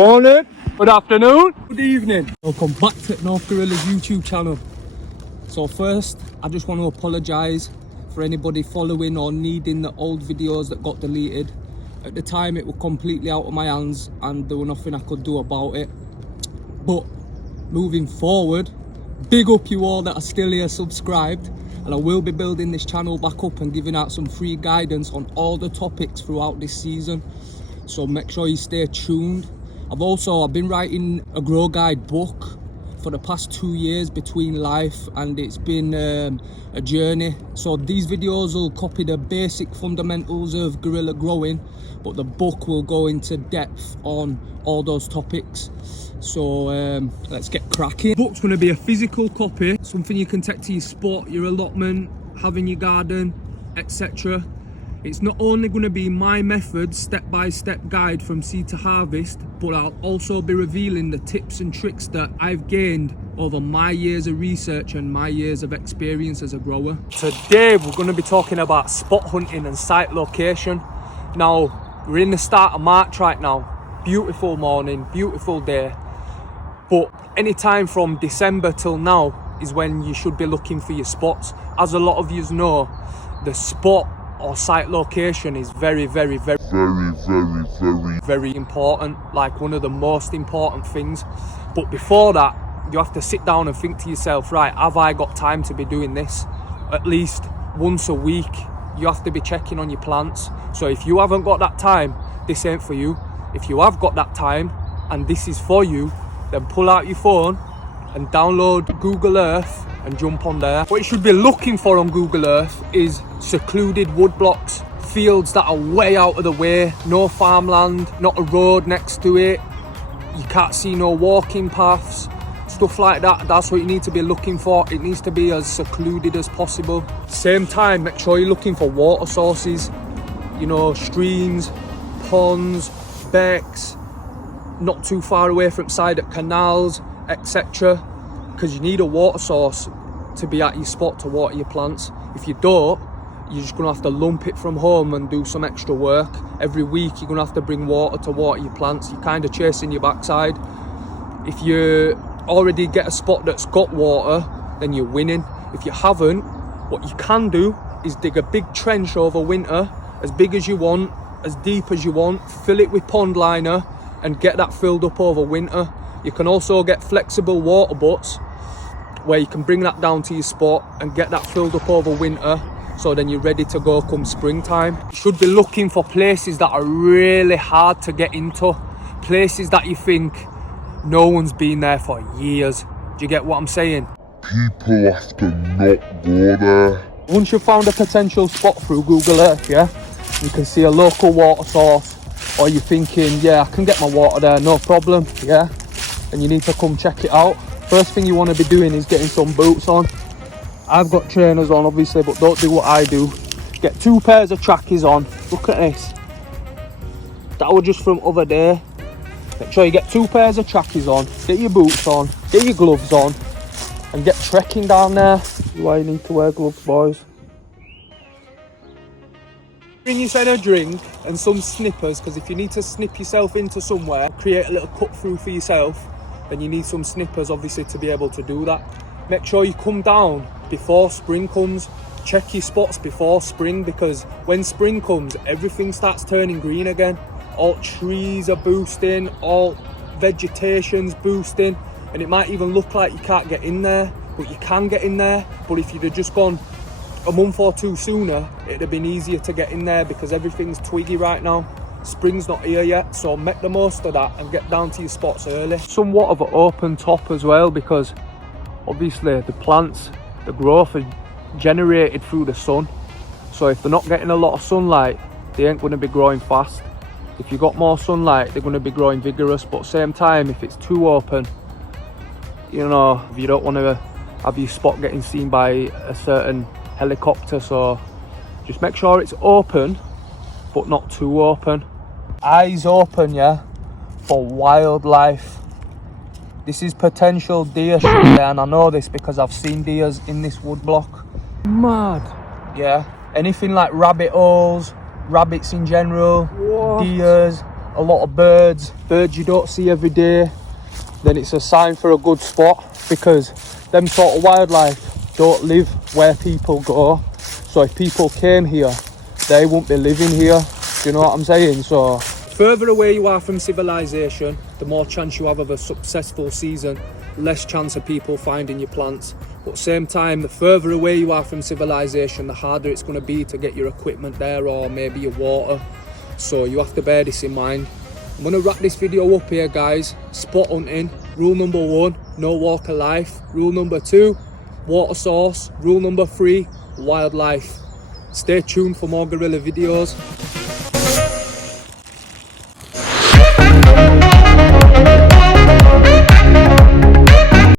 morning, good afternoon, good evening. Welcome back to North Guerilla's YouTube channel. So first, I just want to apologise for anybody following or needing the old videos that got deleted. At the time it was completely out of my hands and there was nothing I could do about it. But moving forward, big up you all that are still here subscribed, and I will be building this channel back up and giving out some free guidance on all the topics throughout this season. So make sure you stay tuned. I've been writing a grow guide book for the past 2 years between life, and it's been a journey. So these videos will copy the basic fundamentals of guerrilla growing, but the book will go into depth on all those topics. So let's get cracking. The book's going to be a physical copy, something you can take to your spot, your allotment, have in your garden, etc. It's not only going to be my method, step-by-step guide from seed to harvest, but I'll also be revealing the tips and tricks that I've gained over my years of research and my years of experience as a grower. Today we're going to be talking about spot hunting and site location. Now, we're in the start of March right now. Beautiful morning, beautiful day. But any time from December till now is when you should be looking for your spots. As a lot of you know, the spot or site location is very important, like one of the most important things. But before that, you have to sit down and think to yourself, right, have I got time to be doing this? At least once a week you have to be checking on your plants. So if you haven't got that time, this ain't for you. If you have got that time and this is for you, then pull out your phone and download Google Earth and jump on there. What you should be looking for on Google Earth is secluded wood blocks, fields that are way out of the way, no farmland, not a road next to it, you can't see no walking paths, stuff like that. That's what you need to be looking for. It needs to be as secluded as possible. Same time, make sure you're looking for water sources, you know, streams, ponds, becks, not too far away from side of canals, etc. Because you need a water source to be at your spot to water your plants. If you don't, you're just going to have to lump it from home and do some extra work. Every week you're going to have to bring water to water your plants. You're kind of chasing your backside. If you already get a spot that's got water, then you're winning. If you haven't, what you can do is dig a big trench over winter, as big as you want, as deep as you want, fill it with pond liner and get that filled up over winter. You can also get flexible water butts where you can bring that down to your spot and get that filled up over winter, so then you're ready to go come springtime. You should be looking for places that are really hard to get into, places that you think no one's been there for years. Do you get what I'm saying? People have to not go there. Once you've found a potential spot through Google Earth, yeah, you can see a local water source, or you're thinking, yeah, I can get my water there, no problem, yeah, and you need to come check it out. First thing you want to be doing is getting some boots on. I've got trainers on obviously, but don't do what I do. Get 2 pairs of trackies on. Look at this. That was just from other day. Make sure you get 2 pairs of trackies on, get your boots on, get your gloves on, and get trekking down there. That's why you need to wear gloves, boys. Bring yourself a drink and some snippers, because if you need to snip yourself into somewhere, create a little cut through for yourself, then you need some snippers obviously to be able to do that. Make sure you come down before spring comes. Check your spots before spring, because when spring comes everything starts turning green again. All trees are boosting, all vegetation's boosting, and it might even look like you can't get in there, but you can get in there. But if you'd have just gone a month or 2 sooner, it'd have been easier to get in there, because everything's twiggy right now. Spring's not here yet, so make the most of that and get down to your spots early. Somewhat of an open top as well, because obviously the plants, the growth is generated through the sun. So if they're not getting a lot of sunlight, they ain't going to be growing fast. If you've got more sunlight, they're going to be growing vigorous. But same time, if it's too open, you know, you don't want to have your spot getting seen by a certain helicopter. So just make sure it's open, but not too open. Eyes open, yeah, for wildlife. This is potential deer shit there, and I know this because I've seen deers in this wood block. Mad. Yeah, anything like rabbit holes, rabbits in general, deers, a lot of birds you don't see every day, then it's a sign for a good spot, because them sort of wildlife don't live where people go. So if people came here, they won't be living here. Do you know what I'm saying? So further away you are from civilization, the more chance you have of a successful season, less chance of people finding your plants. But at the same time, the further away you are from civilization, the harder it's going to be to get your equipment there, or maybe your water. So you have to bear this in mind. I'm going to wrap this video up here, guys. Spot hunting, rule number 1, no walk of life. Rule number 2, water source. Rule number 3, wildlife. Stay tuned for more gorilla videos.